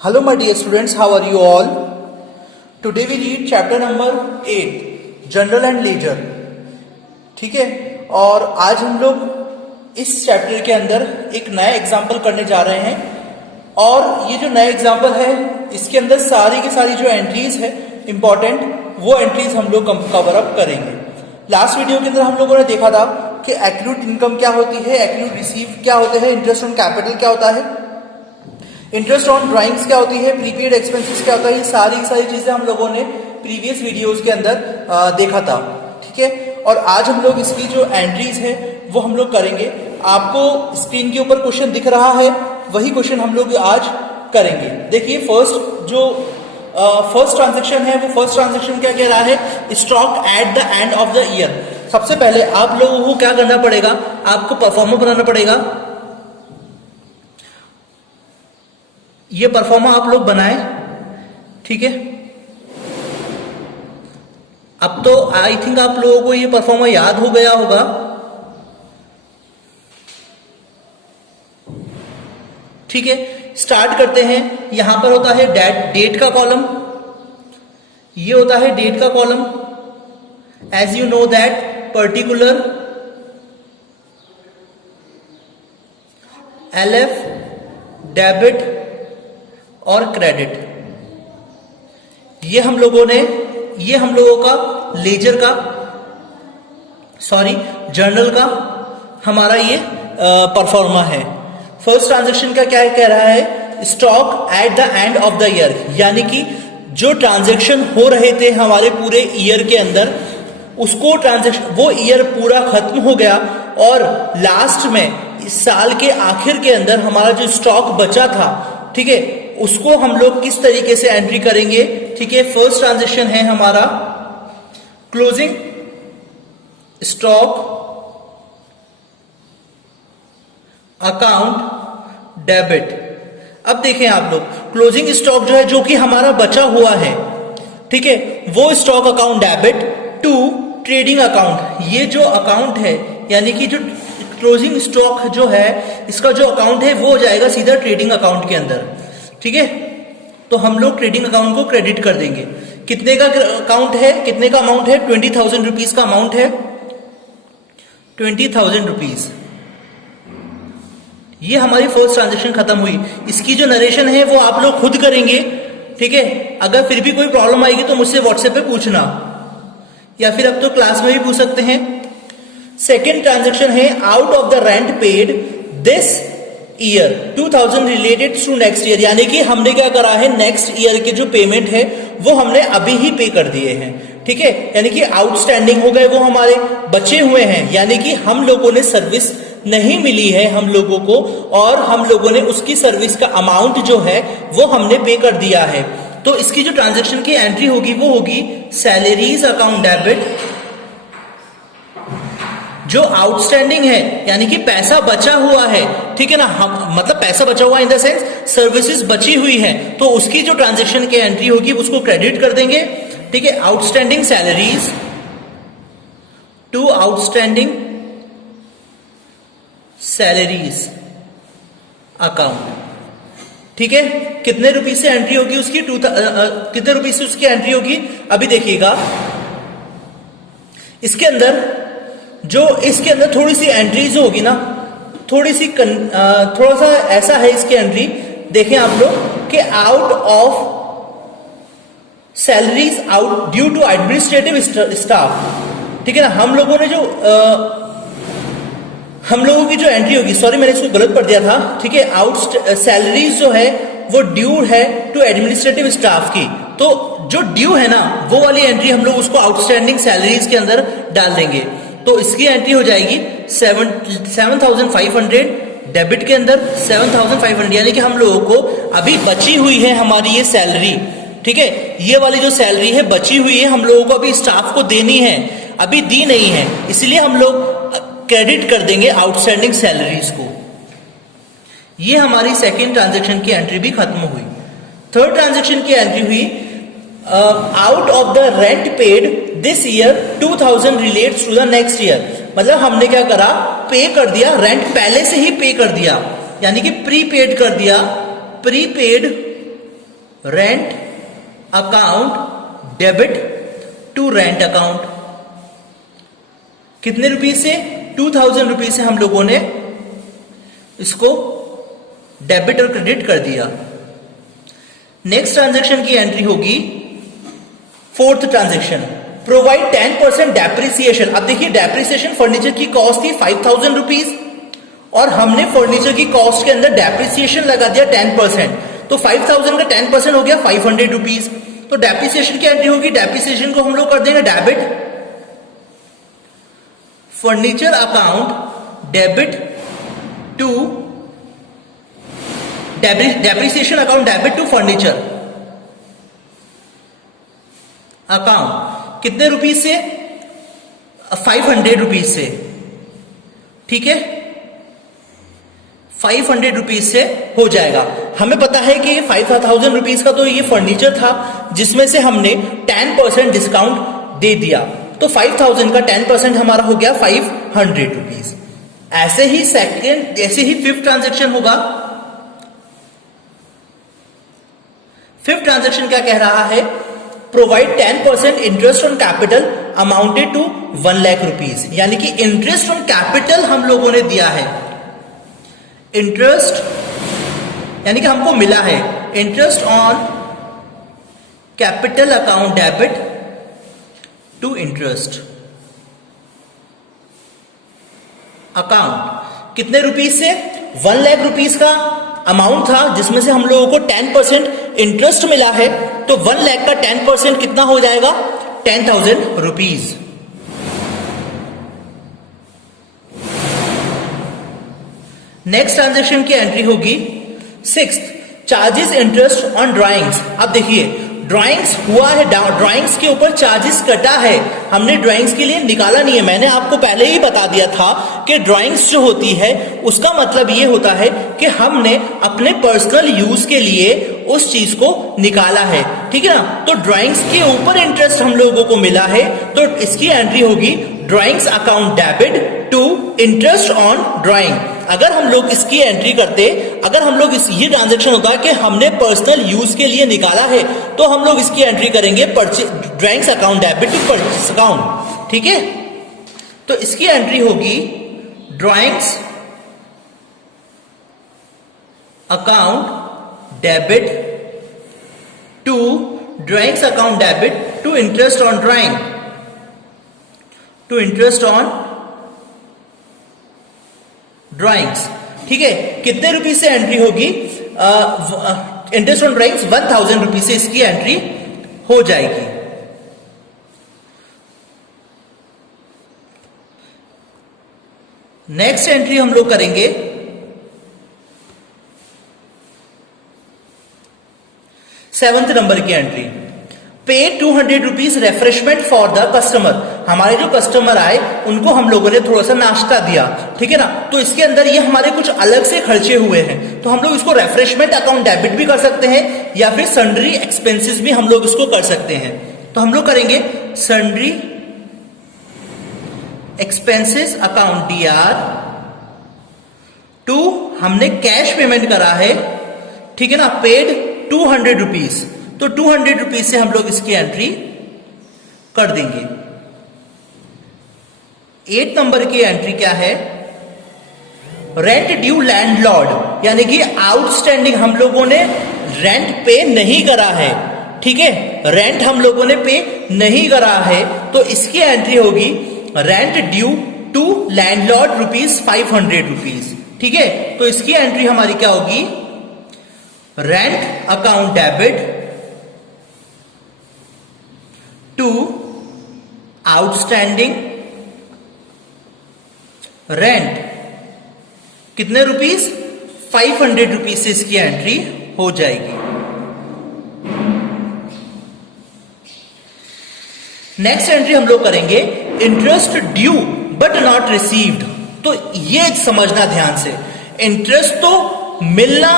Hello my dear students, how are you all? Today we read chapter number 8, General and Ledger. ठीक है, और आज हम लोग इस चैप्टर के अंदर एक नया एग्जाम्पल करने जा रहे हैं और ये जो नया एग्जाम्पल है इसके अंदर सारी की सारी जो एंट्रीज है इंपॉर्टेंट वो एंट्रीज हम लोग कवर अप करेंगे। लास्ट वीडियो के अंदर हम लोगों ने देखा था कि एक्यूरेट इनकम क्या होती है, एक्यूरेट रिसीव क्या होते हैं, इंटरेस्ट ऑन कैपिटल क्या होता है, इंटरेस्ट ऑन ड्राइंग्स क्या होती है, प्रीपेड एक्सपेंसेस क्या होता है। ये सारी चीजें हम लोगों ने प्रीवियस वीडियोस के अंदर देखा था। ठीक है, और आज हम लोग इसकी जो एंट्रीज है वो हम लोग करेंगे। आपको स्क्रीन के ऊपर क्वेश्चन दिख रहा है, वही क्वेश्चन हम लोग आज करेंगे। देखिए फर्स्ट ट्रांजेक्शन है, वो फर्स्ट ट्रांजेक्शन क्या कह रहा है, stock at the end of the year. सबसे पहले आप लोगों को क्या करना पड़ेगा, आपको परफॉर्मा बनाना पड़ेगा। ये परफॉर्मा आप लोग बनाएं, ठीक है। अब तो आई थिंक आप लोगों को ये परफॉर्मा याद हो गया होगा। ठीक है, स्टार्ट करते हैं। यहां पर होता है डेट का कॉलम, ये होता है डेट का column. As you know that particular LF debit और क्रेडिट, ये हम लोगों का लेजर का जर्नल का हमारा ये परफॉर्मा है। फर्स्ट ट्रांजैक्शन का क्या कह रहा है, stock at the end of the year, यानी कि जो ट्रांजैक्शन हो रहे थे हमारे पूरे ईयर के अंदर, उसको वो ईयर पूरा खत्म हो गया और लास्ट में इस साल के आखिर के अंदर हमारा जो स्टॉक बचा था, ठीक है, उसको हम लोग किस तरीके से एंट्री करेंगे। ठीक है, फर्स्ट ट्रांजेक्शन है हमारा क्लोजिंग स्टॉक अकाउंट डेबिट। अब देखें आप लोग, क्लोजिंग स्टॉक जो है, जो कि हमारा बचा हुआ है, ठीक है, वो stock account debit to trading account. ये जो अकाउंट है, यानी कि जो क्लोजिंग स्टॉक जो है, इसका जो अकाउंट है वो हो जाएगा सीधा ट्रेडिंग अकाउंट के अंदर। ठीक है, तो हम लोग ट्रेडिंग अकाउंट को क्रेडिट कर देंगे। कितने का अकाउंट है, कितने का अमाउंट है, 20,000 रुपीज का अमाउंट है, 20,000 रुपीज। ये हमारी फर्स्ट ट्रांजेक्शन खत्म हुई। इसकी जो नरेशन है वो आप लोग खुद करेंगे। ठीक है, अगर फिर भी कोई प्रॉब्लम आएगी तो मुझसे व्हाट्सएप पे पूछना, या फिर अब तो क्लास में भी पूछ सकते हैं। सेकेंड ट्रांजेक्शन है out of the rent paid this year 2000 related to next year, यानी कि हमने क्या करा है, नेक्स्ट ईयर के जो पेमेंट है वो हमने अभी ही पे कर दिए हैं। ठीक है, यानी कि आउटस्टैंडिंग हो गए, वो हमारे बचे हुए हैं, यानी कि हम लोगों ने सर्विस नहीं मिली है हम लोगों को, और हम लोगों ने उसकी सर्विस का अमाउंट जो है वो हमने पे कर दिया है। तो इसकी जो ट्रांजेक्शन की एंट्री होगी वो होगी सैलरीज अकाउंट डेबिट। जो आउटस्टैंडिंग है, यानी कि पैसा बचा हुआ है, ठीक है ना, हम मतलब पैसा बचा हुआ इन द सेंस सर्विसेज बची हुई है, तो उसकी जो ट्रांजैक्शन की एंट्री होगी उसको क्रेडिट कर देंगे। ठीक है, outstanding salaries to outstanding salaries account. ठीक है, कितने रुपीज से एंट्री होगी उसकी, कितने रुपीज से उसकी एंट्री होगी, अभी देखिएगा। इसके अंदर थोड़ी सी एंट्री जो होगी ना, थोड़ा सा ऐसा है इसकी एंट्री। देखें आप लोग कि out of salaries out due to administrative staff. ठीक है ना, हम लोगों की जो एंट्री होगी, सॉरी मैंने इसको गलत पढ़ दिया था। ठीक है, आउट सैलरीज जो है वो ड्यू है टू एडमिनिस्ट्रेटिव स्टाफ की, तो जो ड्यू है ना वो वाली एंट्री हम लोग उसको आउटस्टैंडिंग सैलरीज के अंदर डाल देंगे। तो इसकी एंट्री हो जाएगी 7,500 डेबिट के अंदर 7,500, यानी कि हम लोगों को अभी बची हुई है हमारी ये सैलरी। ठीक है, ये वाली जो सैलरी है बची हुई है, हम लोगों को अभी स्टाफ को देनी है, अभी दी नहीं है, इसलिए हम लोग क्रेडिट कर देंगे आउटस्टैंडिंग सैलरीज को। ये हमारी सेकेंड ट्रांजेक्शन की एंट्री भी खत्म हुई। थर्ड ट्रांजेक्शन की एंट्री हुई out of the rent paid this year 2000 relates to the next year. मतलब हमने क्या करा, पे कर दिया, रेंट पहले से ही पे कर दिया, यानी कि प्रीपेड कर दिया, prepaid rent account debit to rent account. कितने रुपीज से? 2000 रुपीज से हम लोगों ने इसको डेबिट और क्रेडिट कर दिया। नेक्स्ट ट्रांजैक्शन की एंट्री होगी फोर्थ ट्रांजैक्शन, प्रोवाइड 10% डेप्रिसिएशन। अब देखिए डेप्रिसिएशन फर्नीचर की कॉस्ट थी 5000 रुपीज और हमने फर्नीचर की कॉस्ट के अंदर डेप्रिसिएशन लगा दिया 10%, तो 5000 का 10% हो गया 500 रुपीज। तो डेप्रिसिएशन की एंट्री होगी, डेप्रिसिएशन को हम लोग कर देंगे debit, furniture account debit to depreciation account debit to furniture account. कितने रुपीज से? 500 रुपीज से। ठीक है, 500 रुपीज से हो जाएगा। हमें पता है कि 5000 रुपीज का तो ये फर्नीचर था जिसमें से हमने 10% डिस्काउंट दे दिया, तो 5000 का 10% हमारा हो गया 500 रुपीज। ऐसे ही फिफ्थ ट्रांजैक्शन होगा। फिफ्थ ट्रांजैक्शन क्या कह रहा है? Provide 10% interest on capital amounted to 1 lakh rupees, यानी कि इंटरेस्ट ऑन कैपिटल हम लोगों ने दिया है। इंटरेस्ट यानी कि हमको मिला है interest on capital account debit to interest account. कितने रुपीज से? 1 लाख रुपीज का अमाउंट था जिसमें से हम लोगों को 10% इंटरेस्ट मिला है, तो 1 लाख का 10% कितना हो जाएगा? 10,000 रुपीज। नेक्स्ट ट्रांजैक्शन की एंट्री होगी sixth, charges interest on drawings. अब देखिए ड्राइंग्स हुआ है, ड्राइंग्स के ऊपर चार्जेस कटा है, हमने ड्राइंग्स के लिए निकाला नहीं है। मैंने आपको पहले ही बता दिया था कि ड्राइंग्स जो होती है उसका मतलब ये होता है कि हमने अपने पर्सनल यूज के लिए उस चीज को निकाला है, ठीक है ना। तो ड्राइंग्स के ऊपर इंटरेस्ट हम लोगों को मिला है, तो इसकी एंट्री होगी drawings account debit to interest on drawing. अगर हम लोग इसकी एंट्री करते, अगर हम लोग ये ट्रांजैक्शन होता है कि हमने पर्सनल यूज के लिए निकाला है, तो हम लोग इसकी एंट्री करेंगे drawings account debit to purchase account, ठीक है। तो इसकी एंट्री होगी drawings account debit to drawings account debit to interest on drawing to interest on drawings, ठीक है। कितने रुपीज से एंट्री होगी? इंटरेस्ट ऑन ड्राइंग्स 1000 रुपीज से इसकी एंट्री हो जाएगी। नेक्स्ट एंट्री हम लोग करेंगे सेवंथ नंबर की एंट्री, पे 200 rupees refreshment for the customer. हमारे जो कस्टमर आए उनको हम लोगों ने थोड़ा सा नाश्ता दिया, ठीक है ना। तो इसके अंदर ये हमारे कुछ अलग से खर्चे हुए हैं, तो हम लोग इसको रेफ्रेशमेंट अकाउंट डेबिट भी कर सकते हैं या फिर सन्ड्री एक्सपेंसेस भी हम लोग इसको कर सकते हैं। तो हम लोग करेंगे sundry expenses account DR to, हमने कैश पेमेंट करा है, ठीक है ना, पेड 200 रुपीज, तो 200 रुपीज से हम लोग इसकी एंट्री कर देंगे। 8 नंबर की एंट्री क्या है? रेंट ड्यू लैंडलॉर्ड, यानी कि आउटस्टैंडिंग हम लोगों ने रेंट पे नहीं करा है, ठीक है, रेंट हम लोगों ने पे नहीं करा है, तो इसकी एंट्री होगी rent due to landlord ₹500 rupees, ठीक है। तो इसकी एंट्री हमारी क्या होगी? Rent account debit to outstanding rent, कितने रुपीस? 500 रुपीज से इसकी एंट्री हो जाएगी। नेक्स्ट एंट्री हम लोग करेंगे interest due but not received. तो ये समझना ध्यान से, इंटरेस्ट तो मिलना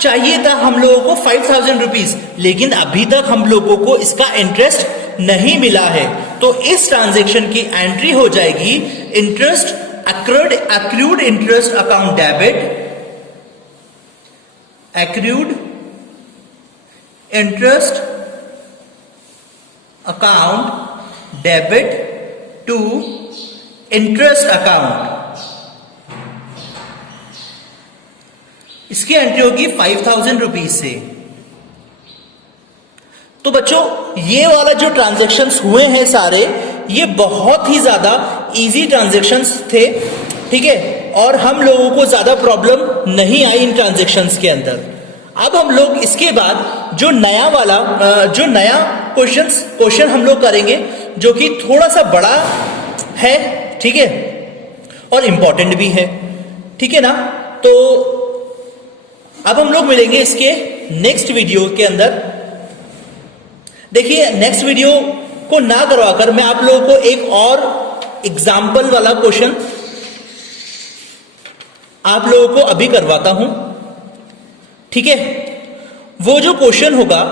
चाहिए था हम लोगों को 5000 रुपीज, लेकिन अभी तक हम लोगों को इसका इंटरेस्ट नहीं मिला है। तो इस ट्रांजैक्शन की एंट्री हो जाएगी interest accrued interest account debit, accrued interest account debit to interest account, इसकी एंट्री होगी 5,000 रुपीज से। तो बच्चों ये वाला जो ट्रांजैक्शंस हुए हैं सारे, ये बहुत ही ज्यादा इजी ट्रांजैक्शंस थे, ठीक है, और हम लोगों को ज्यादा प्रॉब्लम नहीं आई इन ट्रांजैक्शंस के अंदर। अब हम लोग इसके बाद जो नया क्वेश्चन हम लोग करेंगे, जो कि थोड़ा सा बड़ा है, ठीक है, और इंपॉर्टेंट भी है, ठीक है ना। तो अब हम लोग मिलेंगे इसके नेक्स्ट वीडियो के अंदर। देखिए नेक्स्ट वीडियो को ना करवाकर मैं आप लोगों को एक और एग्जाम्पल वाला क्वेश्चन आप लोगों को अभी करवाता हूं, ठीक है। वो जो क्वेश्चन होगा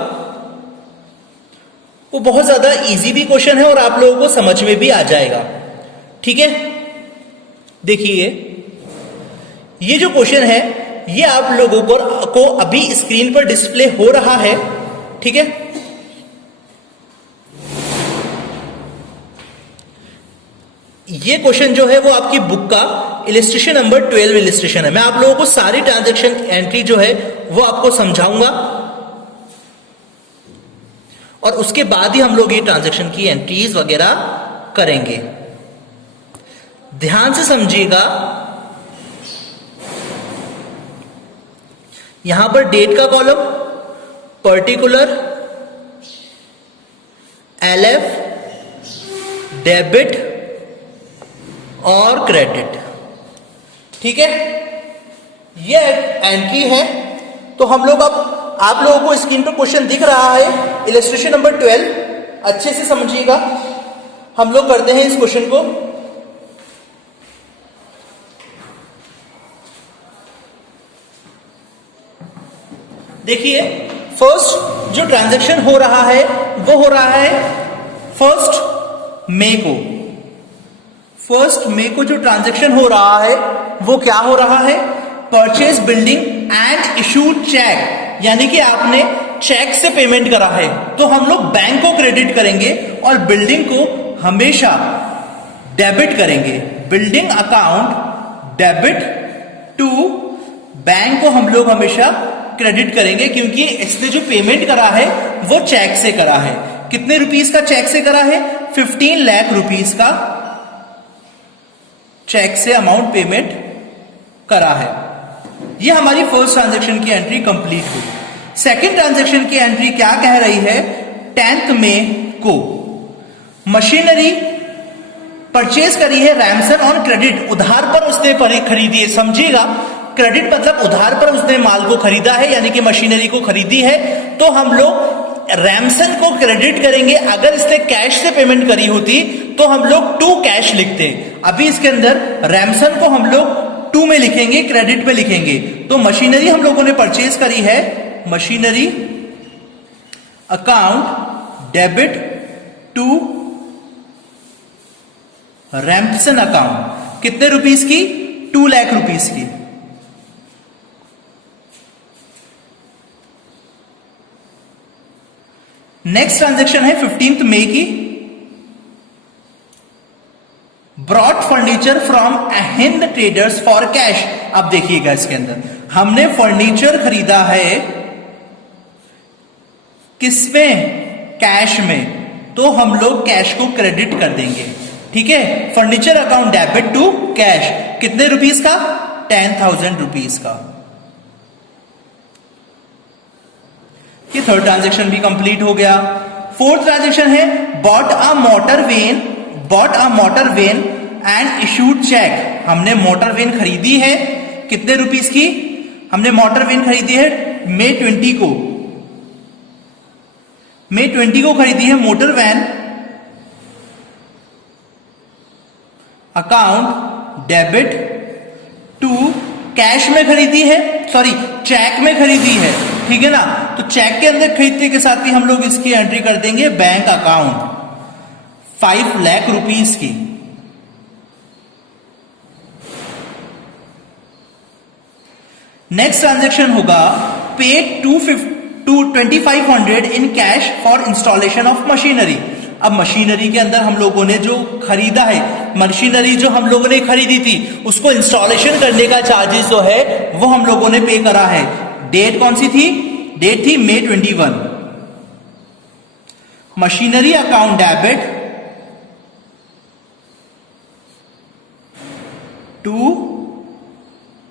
वो बहुत ज्यादा इजी भी क्वेश्चन है और आप लोगों को समझ में भी आ जाएगा, ठीक है। देखिए ये जो क्वेश्चन है ये आप लोगों को अभी स्क्रीन पर डिस्प्ले हो रहा है, ठीक है। ये क्वेश्चन जो है वो आपकी बुक का इलिस्ट्रेशन नंबर 12 इलिस्ट्रेशन है। मैं आप लोगों को सारी ट्रांजैक्शन एंट्री जो है वो आपको समझाऊंगा और उसके बाद ही हम लोग ये ट्रांजैक्शन की एंट्रीज वगैरह करेंगे। ध्यान से समझिएगा, यहां पर डेट का कॉलम, पर्टिकुलर, एलएफ, डेबिट और क्रेडिट, ठीक है। ये एंट्री है। तो हम लोग अब आप लोगों को स्क्रीन पर क्वेश्चन दिख रहा है, इलस्ट्रेशन नंबर 12, अच्छे से समझिएगा। हम लोग करते हैं इस क्वेश्चन को। देखिए फर्स्ट जो ट्रांजैक्शन हो रहा है वो हो रहा है 1 मई को। 1 मई को जो ट्रांजैक्शन हो रहा है वो क्या हो रहा है, purchase building and issued cheque, यानी कि आपने चेक से पेमेंट करा है तो हम लोग बैंक को क्रेडिट करेंगे और बिल्डिंग को हमेशा डेबिट करेंगे। Building account debit to bank को हम लोग हमेशा क्रेडिट करेंगे, क्योंकि इसने जो पेमेंट करा है वो चेक से करा है। कितने रुपीस का चेक से करा है, 15 लाख रुपीस का चेक से अमाउंट पेमेंट करा है। ये हमारी फर्स्ट ट्रांजैक्शन की एंट्री कंप्लीट हुई। सेकंड ट्रांजैक्शन की एंट्री क्या कह रही है, 10 मई को मशीनरी परचेज करी है रैमसन ऑन क्रेडिट, उधार पर उसने खरीदी है। समझिएगा, क्रेडिट मतलब उधार पर उसने माल को खरीदा है, यानी कि मशीनरी को खरीदी है। तो हम लोग रैमसन को क्रेडिट करेंगे। अगर इसने कैश से पेमेंट करी होती तो हम लोग टू कैश लिखते। अभी इसके अंदर रैमसन को हम लोग टू में लिखेंगे, क्रेडिट में लिखेंगे। तो मशीनरी हम लोगों ने परचेज करी है, machinery account debit to Ramson account, कितने रुपीस की, 2 लाख रुपीस की। नेक्स्ट ट्रांजैक्शन है 15 मई की, brought furniture from Hind traders for cash. अब देखिएगा इसके अंदर हमने फर्नीचर खरीदा है किसमें, कैश में, तो हम लोग कैश को क्रेडिट कर देंगे, ठीक है। Furniture account debit to cash, कितने रुपीस का, 10,000 रुपीस का। ये थर्ड ट्रांजैक्शन भी कंप्लीट हो गया। फोर्थ ट्रांजैक्शन है bought a motor van and issued cheque. हमने मोटर वेन खरीदी है, कितने रुपीस की, हमने मोटर वेन खरीदी है मई 20 को, मई 20 को खरीदी है motor van, account debit to cash में खरीदी है, सॉरी चेक में खरीदी है, ठीक है ना। तो चेक के अंदर खरीदने के साथ ही हम लोग इसकी एंट्री कर देंगे बैंक अकाउंट 5 लाख रुपीस की। नेक्स्ट ट्रांजैक्शन होगा पे 2500 in cash for installation of machinery. अब मशीनरी के अंदर हम लोगों ने जो खरीदा है, मशीनरी जो हम लोगों ने खरीदी थी, उसको इंस्टॉलेशन करने का चार्जेस जो है वो हम लोगों ने पे करा है। डेट कौन सी थी? डेट थी May 21। Machinery account debit to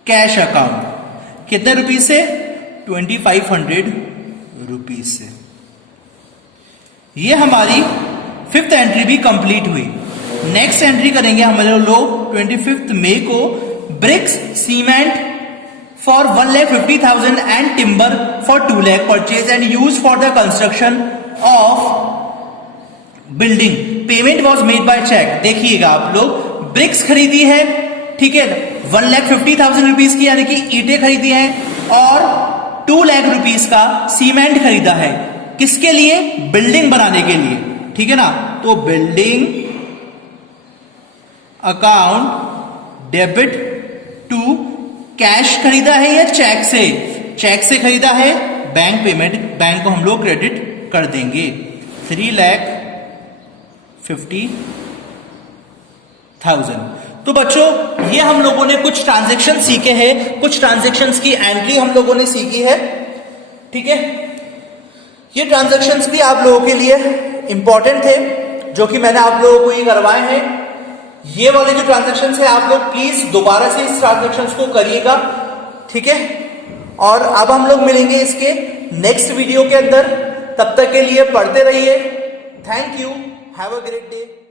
cash account, कितने रुपीज से? 2500 रुपीज से। ये हमारी 5th एंट्री भी कंप्लीट हुई। नेक्स्ट एंट्री करेंगे हम लोग 25 मई को, bricks cement for 1,50,000 and timber for 2 lakh purchase and use for the construction of building. Payment was made by cheque. देखिएगा आप लोग, ब्रिक्स खरीदी है, ठीक है, 1,50,000 रुपीज की, यानी कि ईंटें खरीदी हैं, और 2 लाख रुपीज का सीमेंट खरीदा है। किसके लिए? बिल्डिंग बनाने के लिए, ठीक है ना। तो building account debit to cash खरीदा है या चेक से? चेक से खरीदा है, बैंक पेमेंट, बैंक को हम लोग क्रेडिट कर देंगे। 3,50,000। तो बच्चों, ये हम लोगों ने कुछ ट्रांजैक्शन सीखे हैं, कुछ ट्रांजैक्शंस की एंट्री हम लोगों ने सीखी है, ठीक है। ये ट्रांजैक्शंस भी आप लोगों के लिए इंपॉर्टेंट थे, जो कि मैंने आप लोगों को ये करवाए हैं। ये वाले जो ट्रांजैक्शंस है, आप लोग प्लीज दोबारा से इस ट्रांजैक्शंस को करिएगा, ठीक है। और अब हम लोग मिलेंगे इसके नेक्स्ट वीडियो के अंदर। तब तक के लिए पढ़ते रहिए। Thank you, have a great day.